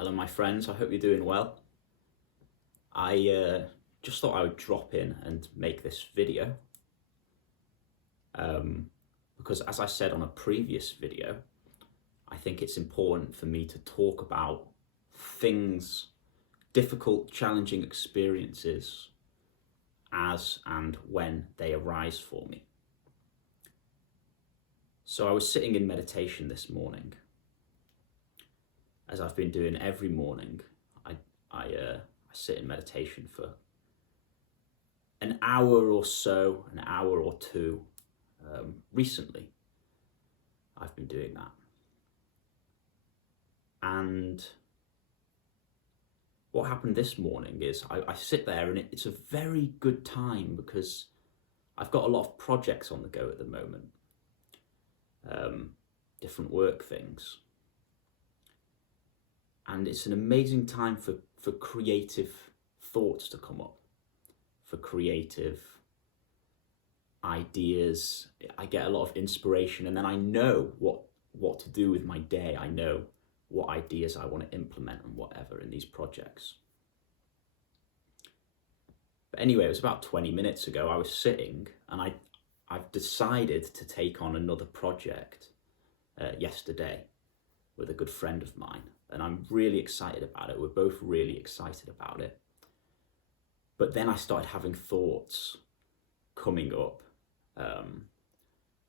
Hello my friends, I hope you're doing well. I just thought I would drop in and make this video because as I said on a previous video, I think it's important for me to talk about things, difficult, challenging experiences as and when they arise for me. So I was sitting in meditation this morning, as I've been doing every morning. I sit in meditation for an hour or so, an hour or two. Recently, I've been doing that. And what happened this morning is I sit there and it's a very good time because I've got a lot of projects on the go at the moment, different work things. And it's an amazing time for creative thoughts to come up, for creative ideas. I get a lot of inspiration, and then I know what to do with my day. I know what ideas I want to implement and whatever in these projects. But anyway, it was about 20 minutes ago. I was sitting and I've decided to take on another project yesterday with a good friend of mine. And I'm really excited about it. We're both really excited about it. But then I started having thoughts coming up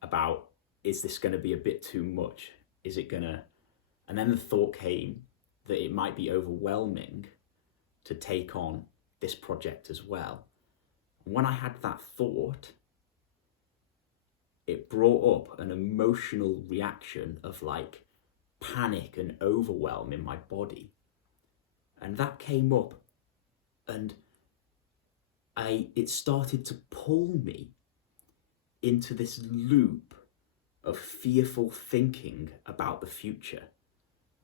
about, is this going to be a bit too much? Is it going to... And then the thought came that it might be overwhelming to take on this project as well. And when I had that thought, it brought up an emotional reaction of like panic and overwhelm in my body. And that came up and it started to pull me into this loop of fearful thinking about the future.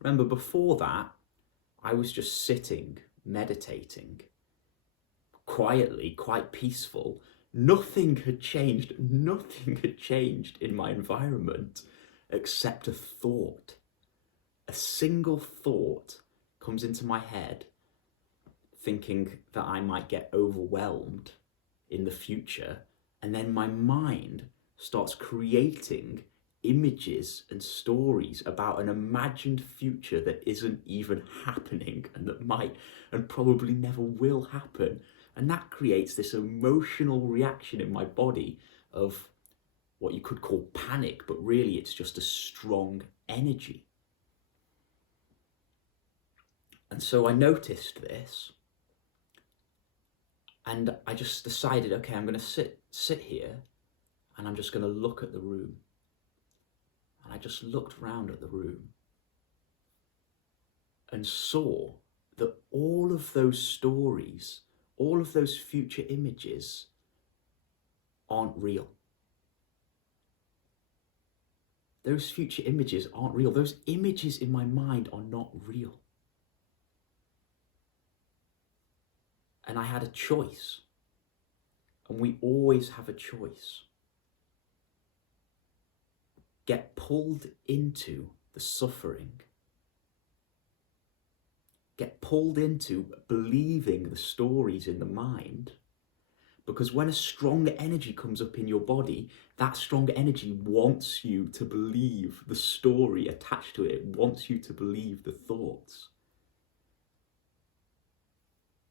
Remember, before that, I was just sitting, meditating, quietly, quite peaceful. Nothing had changed in my environment except a thought. A single thought comes into my head, thinking that I might get overwhelmed in the future, and then my mind starts creating images and stories about an imagined future that isn't even happening and that might and probably never will happen. And that creates this emotional reaction in my body of what you could call panic, but really it's just a strong energy. And so I noticed this, and I just decided, okay, I'm going to sit here and I'm just going to look at the room. And I just looked around at the room and saw that all of those stories, all of those future images aren't real. Those future images aren't real. Those images in my mind are not real. And I had a choice. And we always have a choice. Get pulled into the suffering. Get pulled into believing the stories in the mind. Because when a strong energy comes up in your body, that strong energy wants you to believe the story attached to it. It wants you to believe the thoughts.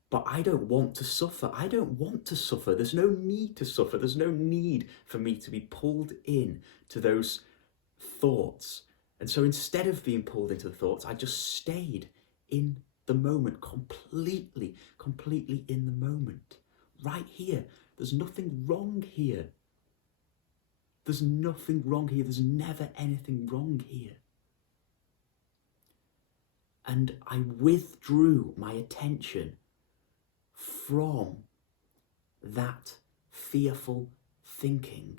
But I don't want to suffer. I don't want to suffer. There's no need to suffer. There's no need for me to be pulled in to those thoughts. And so instead of being pulled into the thoughts, I just stayed in the moment, completely in the moment. Right here. There's nothing wrong here. There's nothing wrong here. There's never anything wrong here. And I withdrew my attention from that fearful thinking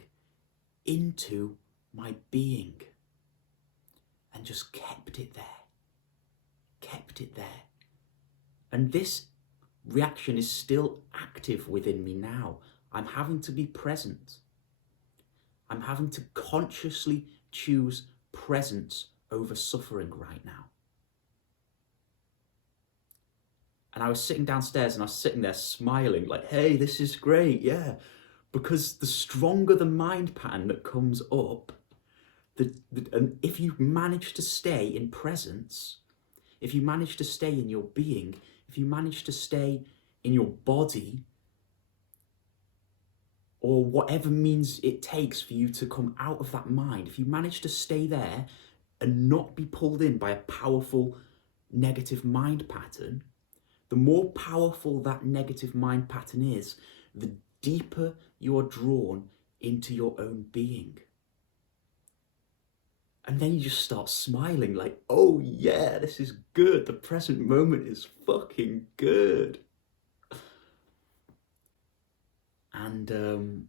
into my being and just kept it there. And this reaction is still active within me now. I'm having to be present. I'm having to consciously choose presence over suffering right now. And I was sitting downstairs and I was sitting there smiling like, hey, this is great, yeah. Because the stronger the mind pattern that comes up, and if you manage to stay in presence, if you manage to stay in your being, if you manage to stay in your body, or whatever means it takes for you to come out of that mind, if you manage to stay there and not be pulled in by a powerful negative mind pattern, the more powerful that negative mind pattern is, the deeper you are drawn into your own being. And then you just start smiling like, oh yeah, this is good. The present moment is fucking good. And,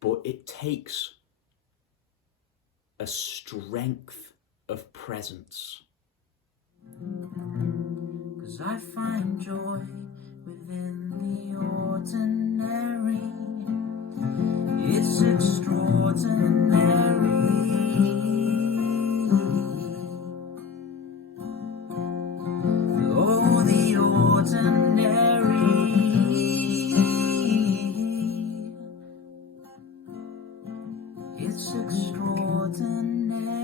but it takes a strength of presence. 'Cause I find joy within the ordinary. It's extraordinary. Oh, the ordinary. It's extraordinary.